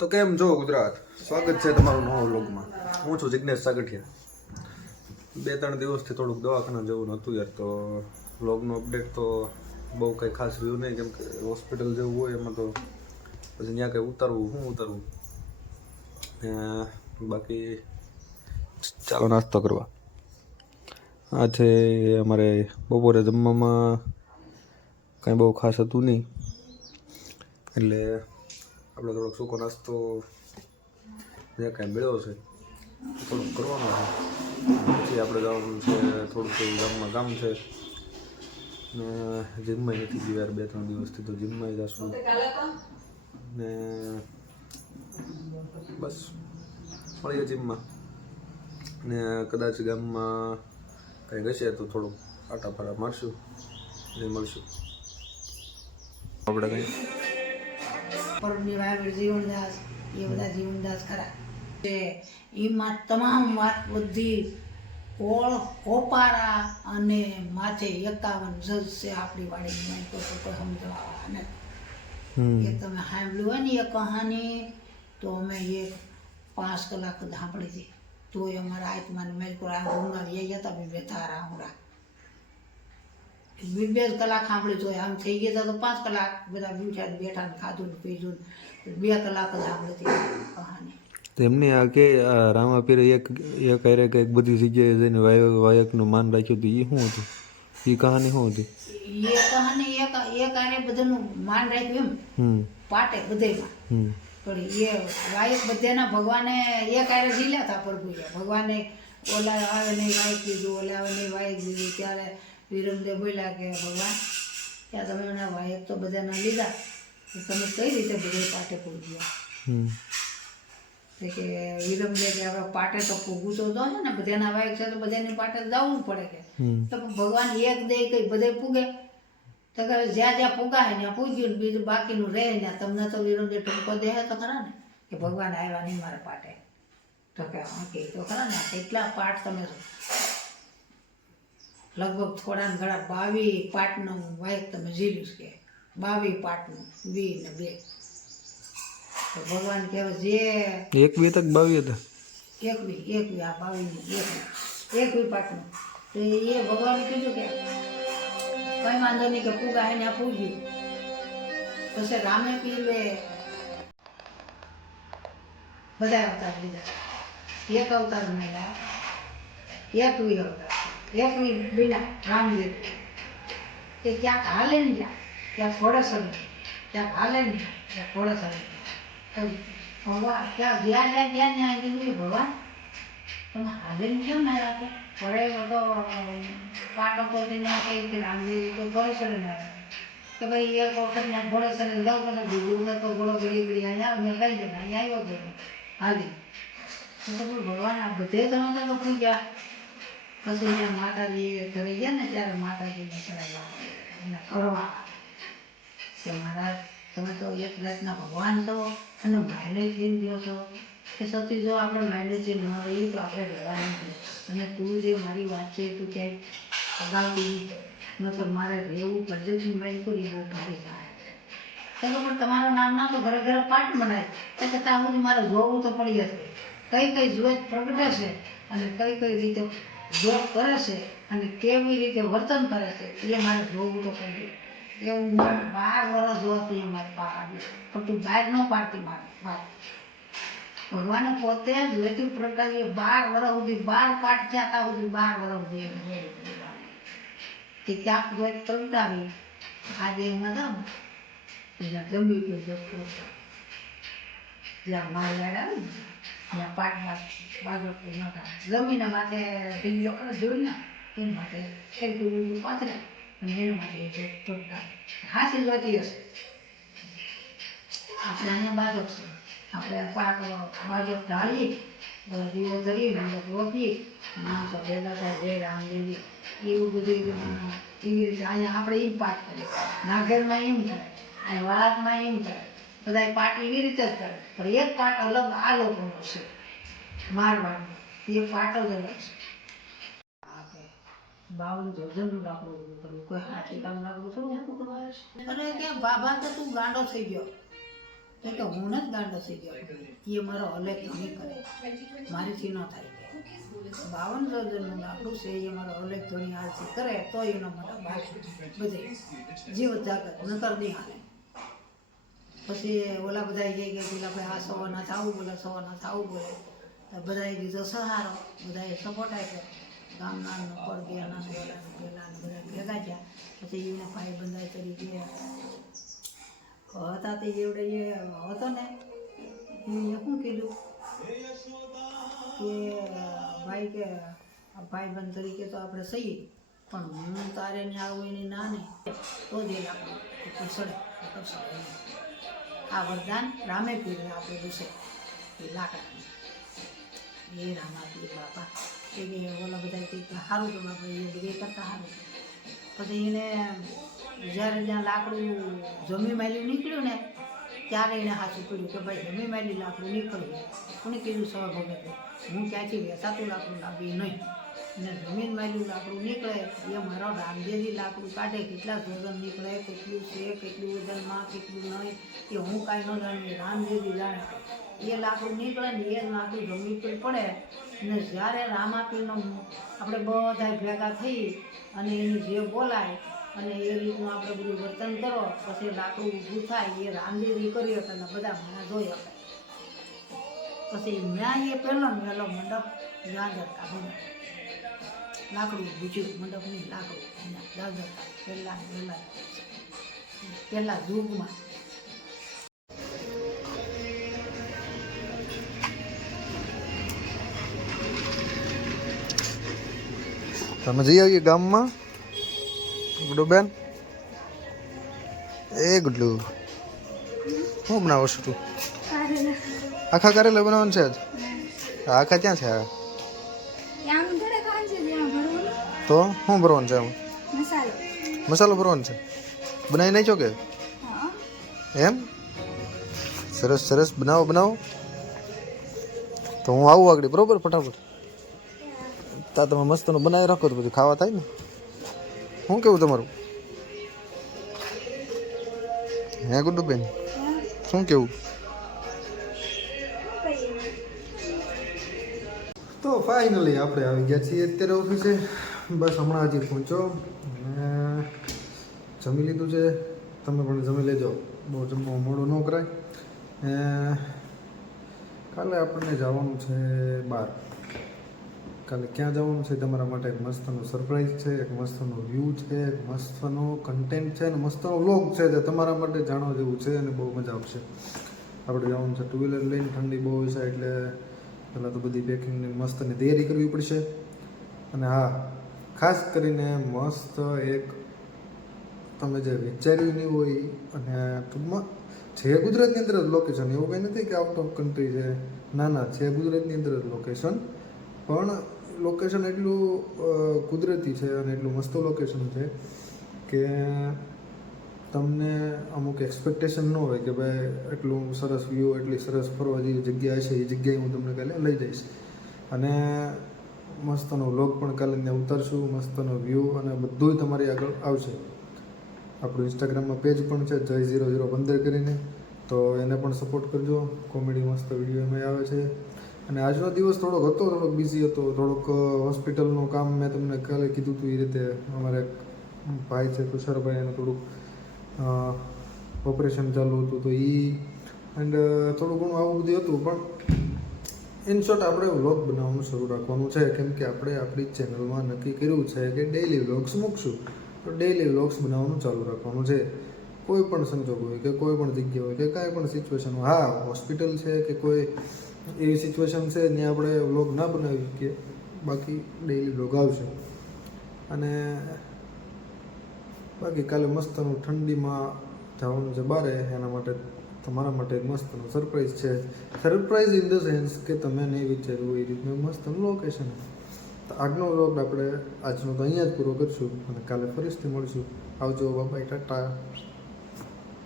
તો કેમ છો ગુજરાત, સ્વાગત છે તમારું નવા વ્લોગમાં. હું છું જિગ્નેશ સાગઠિયા. 2-3 દિવસથી થોડુંક દવાખાના જવું નહોતું યાર, તો વ્લોગનો અપડેટ તો બહુ કંઈ ખાસ રહ્યું નહીં, કેમ કે હોસ્પિટલ જેવું હોય એમાં તો પછી ત્યાં કંઈ ઉતારવું. બાકી ચાલો નાસ્તો કરવા. આ છે અમારે બપોરે જમવામાં કાંઈ બહુ ખાસ હતું નહીં, એટલે આપણે થોડોક સૂકો નાસ્તો જે કાંઈ મળ્યો છે થોડુંક કરવાનો છે. પછી આપણે જવાનું છે થોડુંક ગામમાં કામ છે, ને જીમમાં નથી ગયું યાર 2-3 દિવસથી, તો જીમમાં જશું ને બસ મળીએ જીમમાં. ને કદાચ ગામમાં કંઈ ઘસે તો થોડુંક આટાપાટા મારશું ને મળશું આપણે કંઈ. પરમની વાયર જીવનદાસ એ બધા જીવનદાસ ખરા છે. એમાં તમામ વાત બધી ઓપારા અને માથે 51 જજ છે આપણી વાડીમાં, તો સમજાવવા ને એ તમે સાંભળ્યું હોય ને એ કહાની, તો અમે એક 5 કલાક સાંભળી હતી. તો એ અમારા આત્માને મેં ઊંઘા ગયા હતા, બે તારા ઊંઘા 2 કલાક સાંભળી. તો આમ થઈ ગયા તો 5 કલાક બધા બેઠા ને ખાધું ને પીધું, 2 કલાક જ સાંભળી હતી કહાની. એમને આ કે રામાપીરે એક હારે કંઈક બધી જગ્યાએ જઈને વાયકનું માન રાખ્યું હતું, એ શું હતું? એ કહાની શું હતી? એ કહાની એક હારે બધાનું માન રાખ્યું એમ પાટે બધેમાં. પણ એ વાયક બધાના ભગવાને એક હારે ઝીલ્યા હતા પ્રભુએ. ભગવાને ઓલા આવે નહીં વાયક દીધું, ઓલા આવે નહીં વાયક દીધું. ત્યારે વિરમદેવ બોલ્યા કે ભગવાન, ત્યાં તમે એના વાયક તો બધાના લીધા, તમે કઈ રીતે બધા પાટે પૂગ્યા? કે વિરમદેવ કે હવે પાટે તો પૂગવું તો દો ને, બધાના વાયક છે તો બધાની પાટે જવું પડે કે. તો ભગવાન એક દે કઈ બધે પૂગે? તો કે જ્યાં પૂગાય ત્યાં પૂગ્યું, બીજું બાકીનું રહે ને. તમને તો વિરમદેવ ટૂંકો દે તો ખરા ને કે ભગવાન આવ્યા નહીં મારા પાટે. તો કે હા કે તો ખરા ને, કેટલા પાઠ તમે લગભગ થોડા ઘણા 22 પાઠનું વાયક તમે ઝીલ્યું કે 22 પાઠનું 20 ને 2. તો ભગવાન કહેવાય જે 1-2 તક 22 હતા, 21 આ 22 પાઠનું. તો એ ભગવાને કીધું કે કઈ વાંધો નહીં, કે પૂગા એને પૂગ્યું. પછી રામે કીધું બધા અવતાર લીધા, એક અવતાર નહીં લાવ્યા, 21 અવતાર. 21 વિના રામદેવ એ ક્યાંક હાલે ને ત્યાં ઘોડેસર, ક્યાંક હાલે ને ત્યાં ઘોડેસર. ભગવાન ત્યાં જ્યાં જાય ત્યાં ત્યાં કીધું ભગવાન તમે હાલે ને કેમ ના રાખે? ઘોડે બધો પાટો પડીને કે રામદેવ તો ઘોડેસર ના કે ભાઈ એક વખત ત્યાં ઘોડેસર લઉં કરે બીજું તો ઘોડો ઘડી અહીંયા મેં લઈ જાય અહીંયા આવ્યો ગયો હાલી. તો ભગવાન આ બધે તમે તો થઈ ગયા. પછી અહીંયા માતાજી ઘરે ગયા ને ત્યારે માતાજીને ચડાવ્યા એને કરવા કે મહારાજ તમે તો એક જાતના ભગવાન છો અને માઇલેજી દો છો કે સતી જો આપણે માઇલેજી ન રહી તો આપણે રહેવાની. અને તું જે મારી વાત છે તું ક્યાંય અગાઉતી ન તો મારે રહેવું પદ્ધતિ મારી કરી બહુ ભારી થાય. ચાલો પણ તમારું નામ ના તો ઘરે ઘરે પાઠ બનાય તો ત્યાં સુધી મારે જોવું તો પડી જશે કઈ જોત પ્રગટે છે અને કઈ રીતે જોત કરે છે અને કેવી રીતે વર્તન કરે છે એ મારે જોવું તો પડી. એવું 12 વર્ષ જોતી મારી પાસે, પણ તું બહાર ન પાડતી મારી વાત. ભગવાને પોતે જોઈતું પ્રગટાવીએ 12 વર્ષ સુધી 12 પાઠ થયા ત્યાં સુધી 12 વર્ષ સુધી કે ક્યાંક જોઈત પ્રગટાવી. આજે એમાં જાઉં ત્યાં જમ્યું કે જતો જ્યાં માલ લાડ્યા ને ત્યાં પાઠમાં બાજુ નતા જમીને માટે ટીવીઓ જોઈ ને એના માટે એક પાથરે અને એના માટે હાથી જોતી હશે. આપણે અહીંયા બાજુ છે, આપણે પાક બાજુ ઢાળીએ દીવો ધરીએ રોપીએ માણસો ભેગા થાય જય રામદેવી એવું બધું એવી રીતે અહીંયા આપણે એમ પાઠ કરીએ. નાગરમાં એમ થાય, અહીં વાળાદમાં એમ થાય, બધા પાઠ એવી રીતે જ કરે. પણ એક પાઠ અલગ આ લોકોનો છે મારવાનો, એ પાઠ જ અલગ છે. 52 ધોજનનું લાકડું ઊભું કરવું, કોઈ હાથી કામ લાકડું થોડું ઊભું કરવાનું છે. અરે કે બાબા તો તું ગાંડો થઈ ગયો. તો કે હું નથી ગાંડો થઈ ગયો, એ મારો અલેખ નહીં કરે, મારીથી ન થાય કે 52 સર્જનનું લાકડું છે, એ મારો અલેખ ધોની હાલથી કરે તો એનો મોટા બાકી બધે જીવ જાગત નકર નહીં હાલે. પછી ઓલા બધા કહે કે પેલા ભાઈ આ સવાના થવું બોલે, સવાના થવું બોલે, તો બધાએ દીધો સહારો, બધાએ સપોર્ટ આપ્યો. ગામના પડગેના પેલા બધા ભેગા થયા. પછી એને ભાઈ બંધાય તરીકે હતા તે એવડે એ હતો ને એ શું કીધું કે ભાઈ બંધ તરીકે તો આપણે સહી, પણ હું તારે ને આવું એની ના નહીં તો જ એ લાગતું સડે. આ વરદાન રામે પીરે આપણે વિશે એ લાકડા એ રામાપીર બાપા કે ઓલા બધા કે સારું તો બાપા એ બધે કરતા સારું. પછી એને જ્યારે જ્યાં લાકડું જમી માયલું નીકળ્યું ને ત્યારે એને સાચું પડ્યું કે ભાઈ જમી માયલી લાકડું નીકળ્યું. કોને કીધું સવા ભગત હું ક્યાંથી વેચાતું લાકડું લાવી નહીં, ને જમીન માયલું લાકડું નીકળે એ મારો રામદેવજી લાકડું કાઢે, કેટલા વજન નીકળે, કેટલું છે, કેટલું વજનમાં, કેટલું નહીં એ હું કાંઈ ન જાણું, રામદેવજી જાણે. એ લાકડું નીકળે ને એ લાકડું જમીન પર પડે ને જ્યારે રામાપીરનો આપણે બધા ભેગા થઈ અને એની જે બોલાય અને એ રીતનું આપણે બધું વર્તન કરો પછી લાકડું ઊભું થાય. એ રામદેવજી કરી શકે ને બધા મને જોઈ શકે. પછી ત્યાં એ પહેલો મંડપ ગાજર કાઢીને લાકડું બીજું મંડપ નહીં, લાકડું ગાજર પહેલા યુગમાં. તમે જઈ આવીએ ગામમાં ગુડ્ડુ બેન. એ ગુડ્ડુ શું બનાવો છો તું? આખા કારેલા બનાવવાનું છે આજ? આખા ક્યાં છે? તો શું ભરવાનું છે આમાં? મસાલો ભરવાનો છે. બનાવી નાખ્યો કે એમ? સરસ સરસ, બનાવો બનાવો. તો હું આવું આગળ બરોબર ફટાફટ. તા તમે મસ્તનું બનાવી રાખો તો બધું ખાવા થાય ને. શું કેવું તમારું? હે ગુડ્ડુ બેન શું કેવું? તો ફાઇનલી આપણે આવી ગયા છીએ અત્યારે ઓફિસે. બસ હમણાં હજી પહોંચ્યો અને જમી લીધું છે. તમે પણ જમી લેજો, બહુ જમવા મોડું ન કરાય. કાલે આપણને જવાનું છે બહાર. કાલે ક્યાં જવાનું છે તમારા માટે એક મસ્તનું સરપ્રાઈઝ છે, એક મસ્તનો વ્યૂ છે, એક મસ્તનો કન્ટેન્ટ છે અને મસ્તનો વ્લોગ છે જે તમારા માટે જાણવા જેવું છે અને બહુ મજા આવશે. આપણે જવાનું છે 2 વ્હીલર લઈને. ઠંડી બહુ છે એટલે પહેલાં તો બધી પેકિંગની મસ્તની તૈયારી કરવી પડશે. અને હા, ખાસ કરીને મસ્ત એક તમે જે વિચાર્યું નહીં હોય અને ટૂંકમાં છે ગુજરાતની અંદર જ લોકેશન, એવું કંઈ નથી કે આઉટ ઓફ કન્ટ્રી છે. ના ના, છે ગુજરાતની અંદર જ લોકેશન, પણ લોકેશન એટલું કુદરતી છે અને એટલું મસ્ત લોકેશન છે કે તમને અમુક એક્સપેક્ટેશન ન હોય કે ભાઈ એટલું સરસ વ્યૂ, એટલી સરસ ફરવા જેવી જગ્યા હશે, એ જગ્યાએ હું તમને કાલે લઈ જઈશ. અને મસ્તનો વ્લોગ પણ કાલે ત્યાં ઉતારશું, મસ્તનો વ્યૂ અને બધુંય તમારી આગળ આવશે. આપણું ઇન્સ્ટાગ્રામમાં પેજ પણ છે Jay0015 કરીને, તો એને પણ સપોર્ટ કરજો. કોમેડી મસ્ત વિડીયો એમાં આવે છે. અને આજનો દિવસ થોડોક બિઝી હતો, થોડોક હોસ્પિટલનું કામ મેં તમને કાલે કીધું હતું એ રીતે. અમારે ભાઈ છે તુષારભાઈ, એનું થોડુંક ઓપરેશન ચાલુ હતું તો એ એન્ડ થોડું ઘણું આવું બધું હતું. પણ ઇન શોર્ટ આપણે વ્લોગ બનાવવાનું શરૂ રાખવાનું છે, કેમ કે આપણે આપણી ચેનલમાં નક્કી કર્યું છે કે ડેઈલી વ્લોગ્સ મૂકશું. તો ડેઈલી વ્લોગ્સ બનાવવાનું ચાલુ રાખવાનું છે. કોઈ પણ સંજોગ હોય કે કોઈ પણ જગ્યા હોય કે કાંઈ પણ સિચ્યુએશન હોય. હા, હોસ્પિટલ છે કે કોઈ એવી સિચ્યુએશન છે ત્યાં આપણે વ્લોગ ના બનાવી શકીએ, બાકી ડેઈલી વ્લોગ આવશે. અને બાકી કાલે મસ્તનું ઠંડીમાં જવાનું છે બારે, એના માટે તમારા માટે એક મસ્તનું સરપ્રાઈઝ છે. સરપ્રાઈઝ ઇન ધ સેન્સ કે તમે નહીં વિચાર્યું એ રીતનું મસ્તનું લોકેશન. તો આજનો વ્લોગ આપણે આજનો તો અહીંયા જ પૂરો કરીશું અને કાલે ફરીથી મળીશું. આવજો, બાય, ટાટા.